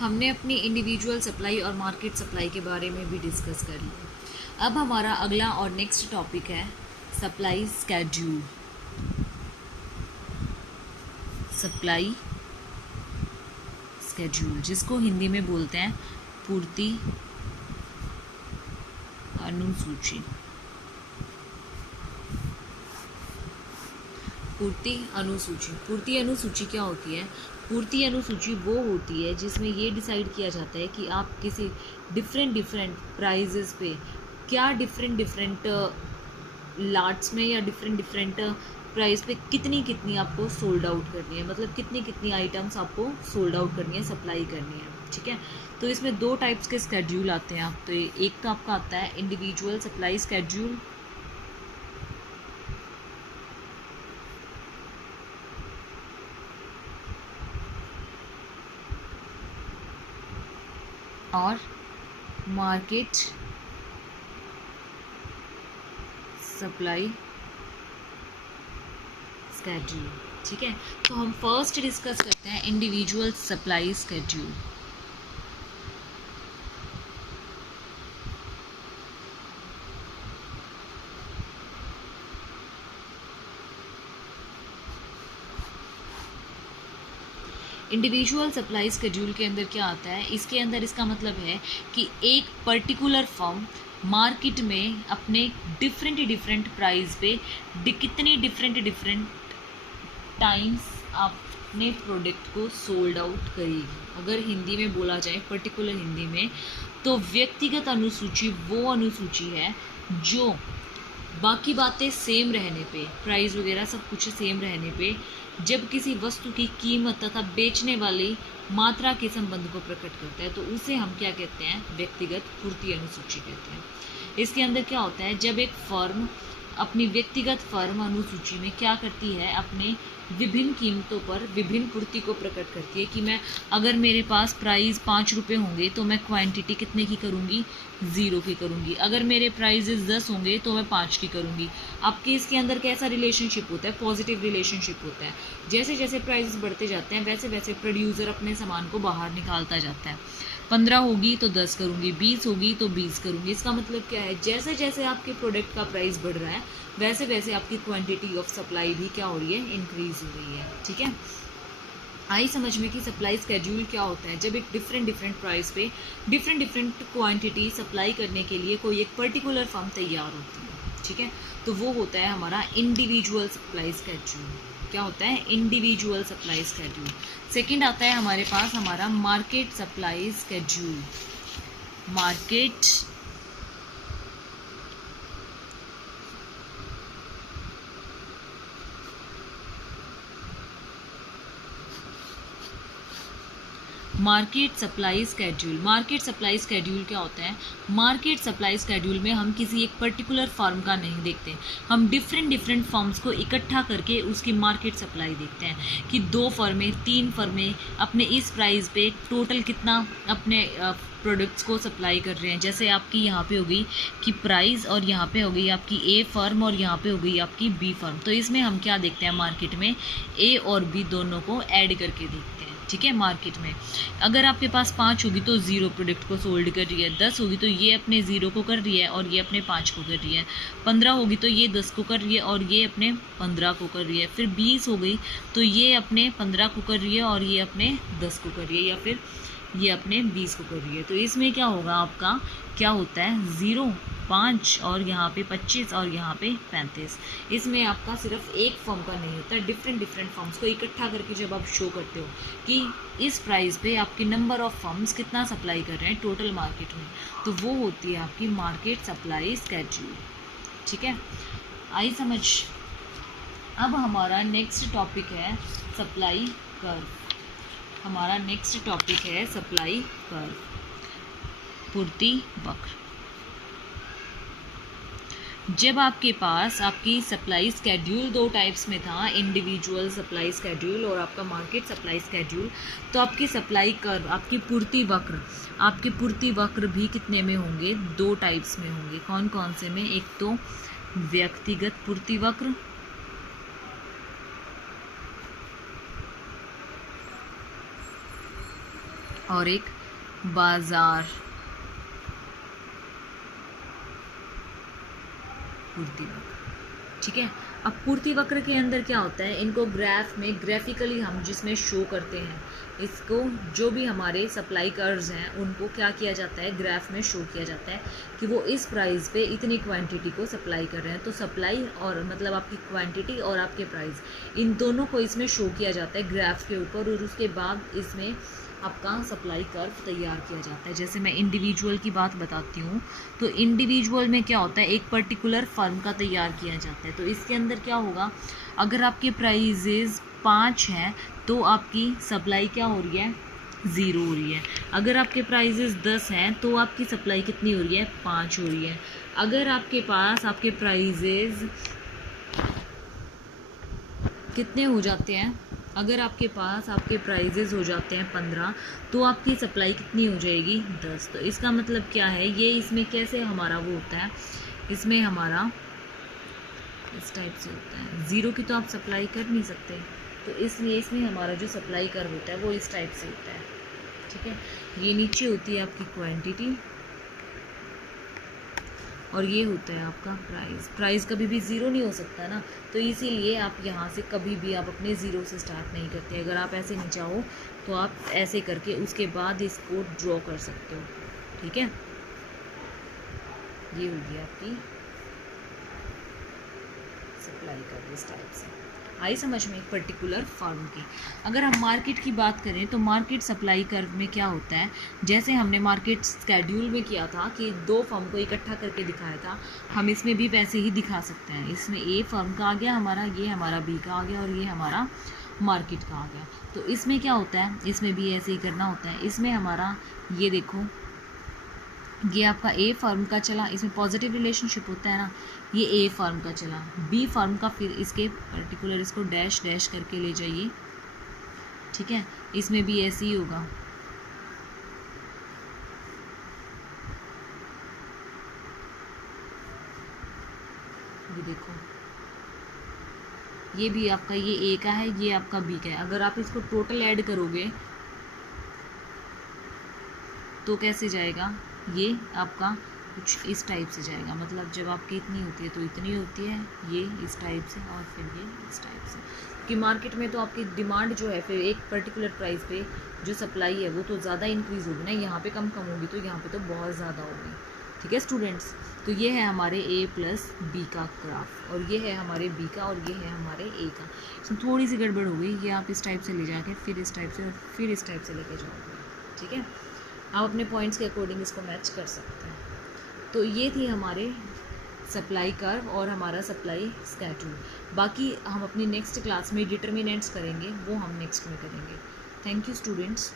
हमने अपनी individual supply और मार्केट सप्लाई के बारे में भी डिस्कस कर लिया। अब हमारा अगला और नेक्स्ट टॉपिक है सप्लाई स्केड्यूल। सप्लाई स्केड्यूल जिसको हिंदी में बोलते हैं पूर्ति अनुसूची। पूर्ति अनुसूची। पूर्ति अनुसूची क्या होती है? पूर्ति अनुसूची वो होती है जिसमें ये डिसाइड किया जाता है कि आप किसी डिफरेंट प्राइजेस पे क्या डिफरेंट लाट्स में या डिफरेंट प्राइस पे कितनी आपको सोल्ड आउट करनी है, मतलब कितनी आइटम्स आपको सोल्ड आउट करनी है, सप्लाई करनी है। ठीक है, तो इसमें दो टाइप्स के स्केड्यूल आते हैं। आप तो एक तो आपका आता है इंडिविजुअल सप्लाई स्केड्यूल, और मार्केट सप्लाई स्केड्यूल। ठीक है, तो हम फर्स्ट डिस्कस करते हैं individual supply schedule. Individual supply schedule के अंदर क्या आता है? इसके अंदर इसका मतलब है कि एक पर्टिकुलर फर्म मार्केट में अपने डिफरेंट प्राइस पे कितनी डिफरेंट टाइम्स अपने प्रोडक्ट को सोल्ड आउट करेगी। अगर हिंदी में बोला जाए, पर्टिकुलर हिंदी में, तो व्यक्तिगत अनुसूची वो अनुसूची है जो बाकी बातें सेम रहने पे, प्राइस वगैरह सब कुछ सेम रहने पे, जब किसी वस्तु की कीमत तथा बेचने वाली मात्रा के संबंध को प्रकट करता है तो उसे हम क्या कहते हैं? व्यक्तिगत पूर्ति अनुसूची कहते हैं। इसके अंदर क्या होता है? जब एक फर्म अपनी व्यक्तिगत फर्म अनुसूची में क्या करती है? अपने विभिन्न कीमतों पर विभिन्न पूर्ति को प्रकट करती है कि मैं, अगर मेरे पास प्राइस 5 रुपये होंगे तो मैं क्वांटिटी कितने की करूँगी? 0 की करूँगी। अगर मेरे प्राइजेस 10 होंगे तो मैं 5 की करूँगी। आपके इसके अंदर कैसा रिलेशनशिप होता है? पॉजिटिव रिलेशनशिप होता है। जैसे जैसे प्राइजेस बढ़ते जाते हैं वैसे वैसे प्रोड्यूसर अपने सामान को बाहर निकालता जाता है। 15 होगी तो 10 करूँगी, 20 होगी तो 20 करूँगी। इसका मतलब क्या है? जैसे जैसे आपके प्रोडक्ट का प्राइस बढ़ रहा है वैसे वैसे आपकी क्वांटिटी ऑफ सप्लाई भी क्या हो रही है? इंक्रीज हो रही है। ठीक है, आई समझ में कि सप्लाई स्केड्यूल क्या होता है? जब एक डिफरेंट प्राइस पे डिफरेंट क्वांटिटी सप्लाई करने के लिए कोई एक पर्टिकुलर फर्म तैयार होती है। ठीक है, तो वो होता है हमारा इंडिविजुअल सप्लाई स्केड्यूल। क्या होता है? Individual supply schedule. सेकंड आता है हमारे पास हमारा market supply schedule. Market market supply schedule. Market supply schedule क्या होता है? मार्केट सप्लाई स्केड्यूल में हम किसी एक पर्टिकुलर फर्म का नहीं देखते, हम डिफरेंट फर्म्स को इकट्ठा करके उसकी मार्केट सप्लाई देखते हैं कि 2 फर्में 3 फर्में अपने इस प्राइस पे टोटल कितना अपने प्रोडक्ट्स को सप्लाई कर रहे हैं। जैसे आपकी यहाँ पे हो गई कि प्राइस, और यहाँ पे हो गई आपकी ए फर्म, और यहाँ पे हो गई आपकी बी फर्म। तो इसमें हम क्या देखते हैं? मार्केट में ए और बी दोनों को ऐड करके देखते हैं। ठीक है, मार्केट में अगर आपके पास 5 होगी तो 0 प्रोडक्ट को सोल्ड कर रही है, 10 होगी तो ये अपने 0 को कर रही है और ये अपने 5 को कर रही है, 15 होगी तो ये 10 को कर रही है और ये अपने 15 को कर रही है, फिर 20 हो गई तो ये अपने 15 को कर रही है और ये अपने 10 को कर रही है, या फिर ये अपने 20 को कर रही है। तो इसमें क्या होगा? आपका क्या होता है? 0, 5 और यहाँ पे 25 और यहाँ पे 35। इसमें आपका सिर्फ एक फर्म का नहीं होता, डिफरेंट फर्म्स को इकट्ठा करके जब आप शो करते हो कि इस प्राइस पे आपके नंबर ऑफ फर्म्स कितना सप्लाई कर रहे हैं टोटल मार्केट में, तो वो होती है आपकी मार्केट सप्लाई स्केड्यूल। ठीक है, आई समझ? अब हमारा नेक्स्ट टॉपिक है सप्लाई कर्व। हमारा नेक्स्ट टॉपिक है सप्लाई कर्व, पूर्ति वक्र। जब आपके पास आपकी सप्लाई स्केड्यूल 2 टाइप्स में था, इंडिविजुअल सप्लाई स्केड्यूल और आपका मार्केट सप्लाई स्केड्यूल, तो आपकी सप्लाई कर्व, आपकी पूर्ति वक्र भी कितने में होंगे? 2 टाइप्स में होंगे। कौन कौन से में? एक तो व्यक्तिगत पूर्ति वक्र, और एक बाजार पूर्ति वक्र। ठीक है, अब पूर्ति वक्र के अंदर क्या होता है, इनको ग्राफ में ग्राफिकली हम जिसमें शो करते हैं, इसको जो भी हमारे सप्लाई कर्व्स हैं उनको क्या किया जाता है, ग्राफ में शो किया जाता है कि वो इस प्राइस पे इतनी क्वांटिटी को सप्लाई कर रहे हैं। तो सप्लाई और मतलब आपकी क्वांटिटी और आपके प्राइस, इन दोनों को इसमें शो किया जाता है ग्राफ के ऊपर, और उसके बाद इसमें आपका सप्लाई कर्व तैयार किया जाता है। जैसे मैं इंडिविजुअल की बात बताती हूँ, तो इंडिविजुअल में क्या होता है, एक पर्टिकुलर फर्म का तैयार किया जाता है। तो इसके अंदर क्या होगा, अगर आपके प्राइजेज 5 हैं तो आपकी सप्लाई क्या हो रही है, 0 हो रही है। अगर आपके प्राइजेज 10 हैं तो आपकी सप्लाई कितनी हो रही है, 5 हो रही है। अगर आपके पास आपके प्राइजेज कितने हो जाते हैं, अगर आपके पास आपके प्राइजेज हो जाते हैं 15, तो आपकी सप्लाई कितनी हो जाएगी, 10। तो इसका मतलब क्या है, ये इसमें कैसे हमारा वो होता है, इसमें हमारा इस टाइप से होता है। 0 की तो आप सप्लाई कर नहीं सकते, तो इसलिए इसमें हमारा जो सप्लाई कर्व होता है वो इस टाइप से होता है। ठीक है, ये नीचे होती है आपकी क्वांटिटी और ये होता है आपका प्राइस। प्राइस कभी भी 0 नहीं हो सकता ना, तो इसीलिए आप यहाँ से कभी भी आप अपने 0 से स्टार्ट नहीं करते। अगर आप ऐसे नहीं चाहो तो आप ऐसे करके उसके बाद इसको ड्रॉ कर सकते हो। ठीक है, ये होगी आपकी सप्लाई कर इस टाइप से। आई समझ में, एक पर्टिकुलर फर्म की। अगर हम मार्केट की बात करें तो मार्केट सप्लाई कर्व में क्या होता है, जैसे हमने मार्केट स्केड्यूल में किया था कि 2 फर्म को इकट्ठा करके दिखाया था, हम इसमें भी वैसे ही दिखा सकते हैं। इसमें ए फर्म का आ गया हमारा, ये हमारा बी का आ गया और ये हमारा मार्केट का आ गया। तो इसमें क्या होता है, इसमें भी ऐसे ही करना होता है। इसमें हमारा ये देखो, ये आपका ए फर्म का चला, इसमें पॉजिटिव रिलेशनशिप होता है ना, ये ए फर्म का चला, बी फर्म का फिर इसके पर्टिकुलर इसको डैश डैश करके ले जाइए। ठीक है, इसमें भी ऐसे ही होगा। ये देखो, ये भी आपका, ये ए का है, ये आपका बी का है। अगर आप इसको टोटल ऐड करोगे तो कैसे जाएगा, ये आपका कुछ इस टाइप से जाएगा। मतलब जब आपकी इतनी होती है तो इतनी होती है, ये इस टाइप से और फिर ये इस टाइप से। कि मार्केट में तो आपकी डिमांड जो है फिर एक पर्टिकुलर प्राइस पे जो सप्लाई है वो तो ज़्यादा इंक्रीज़ होगी ना, यहाँ पे कम होगी तो यहाँ पे तो बहुत ज़्यादा होगी। ठीक है स्टूडेंट्स, तो ये है हमारे ए प्लस बी का ग्राफ, और ये है हमारे बी का, और ये है हमारे ए का। इसमें थोड़ी सी गड़बड़ हो गई, ये आप इस टाइप से ले जाके फिर इस टाइप से और फिर इस टाइप से लेके जाओगे। ठीक है, आप अपने पॉइंट्स के अकॉर्डिंग इसको मैच कर सकते हैं। तो ये थी हमारे सप्लाई कर्व और हमारा सप्लाई स्केड्यूल। बाकी हम अपनी नेक्स्ट क्लास में डिटर्मिनेंट्स करेंगे, वो हम नेक्स्ट में करेंगे। Thank you students.